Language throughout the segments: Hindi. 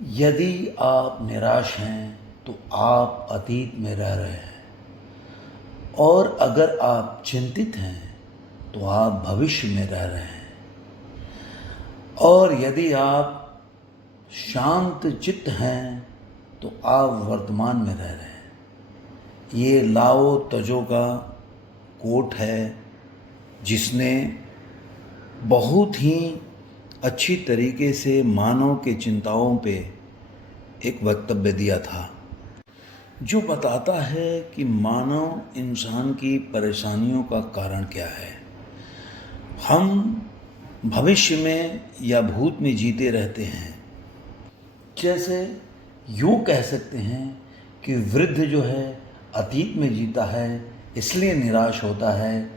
यदि आप निराश हैं तो आप अतीत में रह रहे हैं, और अगर आप चिंतित हैं तो आप भविष्य में रह रहे हैं, और यदि आप शांत चित्त हैं तो आप वर्तमान में रह रहे हैं। ये लाओ तजो का कोट है, जिसने बहुत ही अच्छी तरीके से मानव के चिंताओं पे एक वक्तव्य दिया था, जो बताता है कि मानव इंसान की परेशानियों का कारण क्या है। हम भविष्य में या भूत में जीते रहते हैं। जैसे यूँ कह सकते हैं कि वृद्ध जो है अतीत में जीता है इसलिए निराश होता है,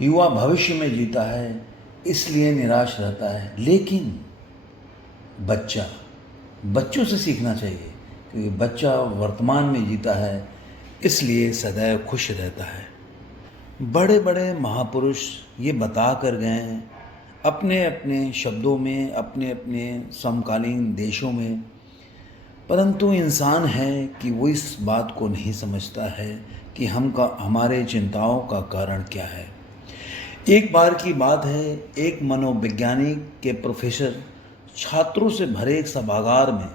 युवा भविष्य में जीता है इसलिए निराश रहता है। लेकिन बच्चों से सीखना चाहिए, क्योंकि बच्चा वर्तमान में जीता है इसलिए सदैव खुश रहता है। बड़े बड़े महापुरुष ये बता कर गए हैं अपने अपने शब्दों में, अपने अपने समकालीन देशों में, परंतु इंसान है कि वो इस बात को नहीं समझता है कि हमारे चिंताओं का कारण क्या है। एक बार की बात है, एक मनोवैज्ञानिक के प्रोफेसर छात्रों से भरे एक सभागार में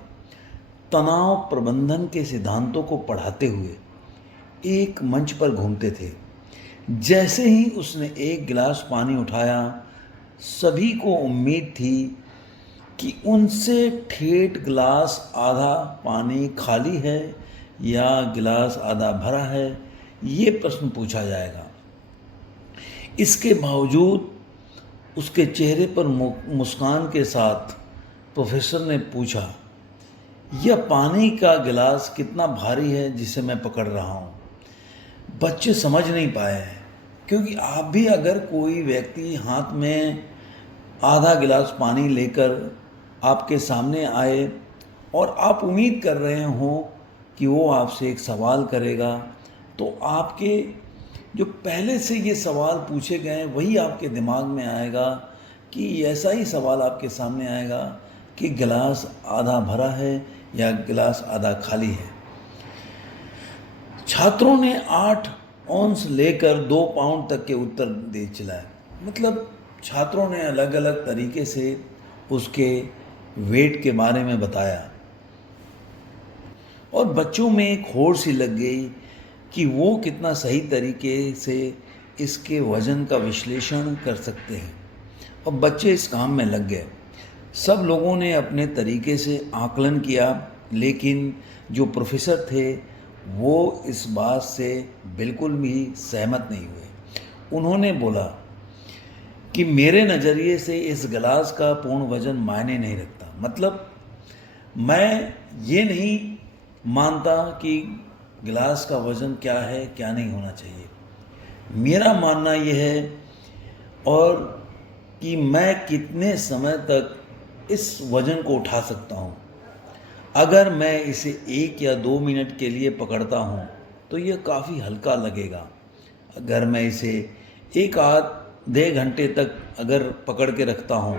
तनाव प्रबंधन के सिद्धांतों को पढ़ाते हुए एक मंच पर घूमते थे। जैसे ही उसने एक गिलास पानी उठाया, सभी को उम्मीद थी कि उनसे ठेठ गिलास आधा पानी खाली है या गिलास आधा भरा है, ये प्रश्न पूछा जाएगा। इसके बावजूद उसके चेहरे पर मुस्कान के साथ प्रोफेसर ने पूछा, यह पानी का गिलास कितना भारी है जिसे मैं पकड़ रहा हूँ। बच्चे समझ नहीं पाए हैं, क्योंकि आप भी अगर कोई व्यक्ति हाथ में आधा गिलास पानी लेकर आपके सामने आए और आप उम्मीद कर रहे हो कि वो आपसे एक सवाल करेगा, तो आपके जो पहले से ये सवाल पूछे गए वही आपके दिमाग में आएगा कि ऐसा ही सवाल आपके सामने आएगा कि गिलास आधा भरा है या गिलास आधा खाली है। छात्रों ने 8 औंस लेकर 2 पाउंड तक के उत्तर दे चिल्लाए। मतलब छात्रों ने अलग अलग तरीके से उसके वेट के बारे में बताया, और बच्चों में एक होड़ सी लग गई कि वो कितना सही तरीके से इसके वज़न का विश्लेषण कर सकते हैं, और बच्चे इस काम में लग गए। सब लोगों ने अपने तरीके से आकलन किया, लेकिन जो प्रोफेसर थे वो इस बात से बिल्कुल भी सहमत नहीं हुए। उन्होंने बोला कि मेरे नज़रिए से इस गिलास का पूर्ण वज़न मायने नहीं रखता। मतलब मैं ये नहीं मानता कि गिलास का वज़न क्या है, क्या नहीं होना चाहिए। मेरा मानना यह है और कि मैं कितने समय तक इस वज़न को उठा सकता हूँ। अगर मैं इसे 1 या 2 मिनट के लिए पकड़ता हूँ तो यह काफ़ी हल्का लगेगा। अगर मैं इसे 1 आधे घंटे तक अगर पकड़ के रखता हूँ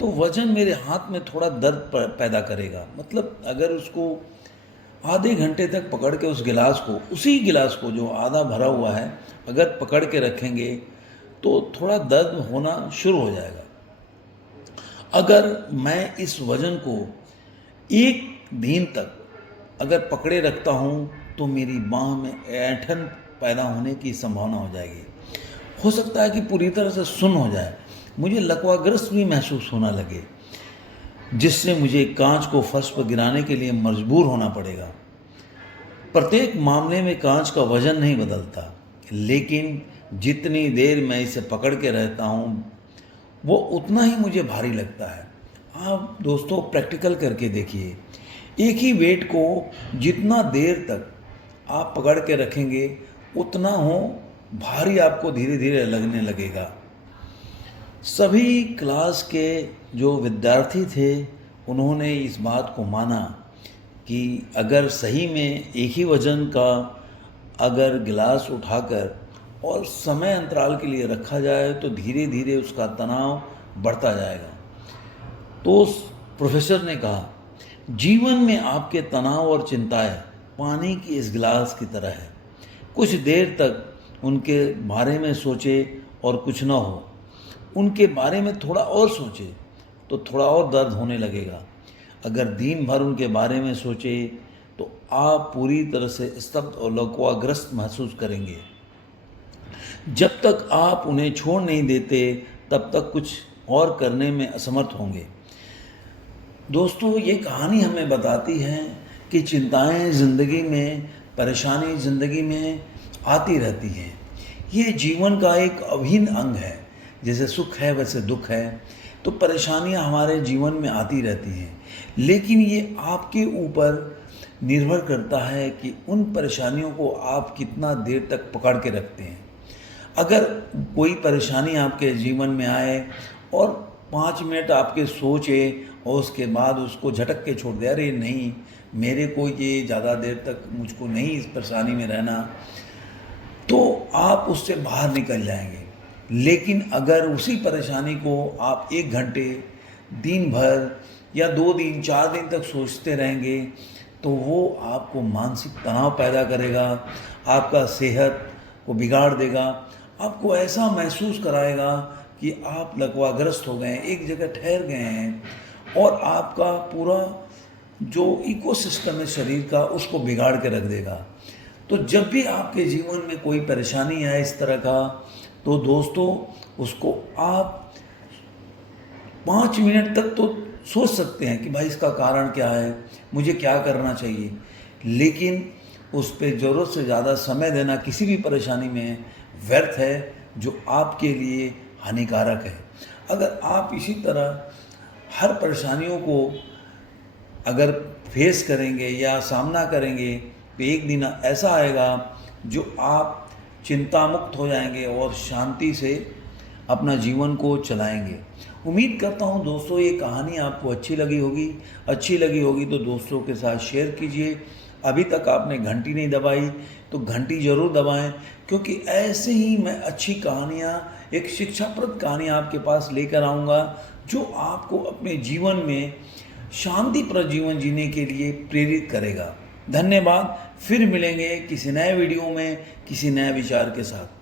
तो वज़न मेरे हाथ में थोड़ा दर्द पैदा करेगा। मतलब अगर उसको आधे घंटे तक पकड़ के उसी गिलास को जो आधा भरा हुआ है अगर पकड़ के रखेंगे तो थोड़ा दर्द होना शुरू हो जाएगा। अगर मैं इस वज़न को 1 दिन तक अगर पकड़े रखता हूँ तो मेरी बाँह में ऐंठन पैदा होने की संभावना हो जाएगी। हो सकता है कि पूरी तरह से सुन्न हो जाए, मुझे लकवाग्रस्त भी महसूस होना लगे, जिससे मुझे कांच को फर्श पर गिराने के लिए मजबूर होना पड़ेगा। प्रत्येक मामले में कांच का वज़न नहीं बदलता, लेकिन जितनी देर मैं इसे पकड़ के रहता हूँ वो उतना ही मुझे भारी लगता है। आप दोस्तों प्रैक्टिकल करके देखिए, एक ही वेट को जितना देर तक आप पकड़ के रखेंगे उतना हो भारी आपको धीरे धीरे लगने लगेगा। सभी क्लास के जो विद्यार्थी थे उन्होंने इस बात को माना कि अगर सही में एक ही वज़न का अगर गिलास उठाकर और समय अंतराल के लिए रखा जाए तो धीरे धीरे उसका तनाव बढ़ता जाएगा। तो उस प्रोफेसर ने कहा, जीवन में आपके तनाव और चिंताएं पानी की इस गिलास की तरह है। कुछ देर तक उनके बारे में सोचे और कुछ ना हो, उनके बारे में थोड़ा और सोचे तो थोड़ा और दर्द होने लगेगा। अगर दिन भर उनके बारे में सोचे तो आप पूरी तरह से स्तब्ध और लकवाग्रस्त महसूस करेंगे। जब तक आप उन्हें छोड़ नहीं देते तब तक कुछ और करने में असमर्थ होंगे। दोस्तों, ये कहानी हमें बताती है कि चिंताएं ज़िंदगी में, परेशानी ज़िंदगी में आती रहती हैं। ये जीवन का एक अभिन्न अंग है। जैसे सुख है वैसे दुख है, तो परेशानियां हमारे जीवन में आती रहती हैं। लेकिन ये आपके ऊपर निर्भर करता है कि उन परेशानियों को आप कितना देर तक पकड़ के रखते हैं। अगर कोई परेशानी आपके जीवन में आए और 5 मिनट आपके सोचे और उसके बाद उसको झटक के छोड़ दे, अरे नहीं, मेरे को ये ज़्यादा देर तक मुझको नहीं इस परेशानी में रहना, तो आप उससे बाहर निकल जाएंगे। लेकिन अगर उसी परेशानी को आप 1 घंटे, दिन भर या 2 दिन, 4 दिन तक सोचते रहेंगे तो वो आपको मानसिक तनाव पैदा करेगा, आपका सेहत को बिगाड़ देगा, आपको ऐसा महसूस कराएगा कि आप लकवाग्रस्त हो गए हैं, एक जगह ठहर गए हैं और आपका पूरा जो इकोसिस्टम है शरीर का उसको बिगाड़ के रख देगा। तो जब भी आपके जीवन में कोई परेशानी आए इस तरह का, तो दोस्तों उसको आप 5 मिनट तक तो सोच सकते हैं कि भाई इसका कारण क्या है, मुझे क्या करना चाहिए, लेकिन उस पर ज़रूरत से ज़्यादा समय देना किसी भी परेशानी में व्यर्थ है, जो आपके लिए हानिकारक है। अगर आप इसी तरह हर परेशानियों को अगर फेस करेंगे या सामना करेंगे तो एक दिन ऐसा आएगा जो आप चिंता मुक्त हो जाएंगे और शांति से अपना जीवन को चलाएंगे। उम्मीद करता हूँ दोस्तों ये कहानी आपको अच्छी लगी होगी तो दोस्तों के साथ शेयर कीजिए। अभी तक आपने घंटी नहीं दबाई तो घंटी जरूर दबाएं, क्योंकि ऐसे ही मैं अच्छी कहानियाँ, एक शिक्षाप्रद कहानी आपके पास लेकर आऊँगा जो आपको अपने जीवन में शांतिप्रद जीवन जीने के लिए प्रेरित करेगा। धन्यवाद। फिर मिलेंगे किसी नए वीडियो में किसी नए विचार के साथ।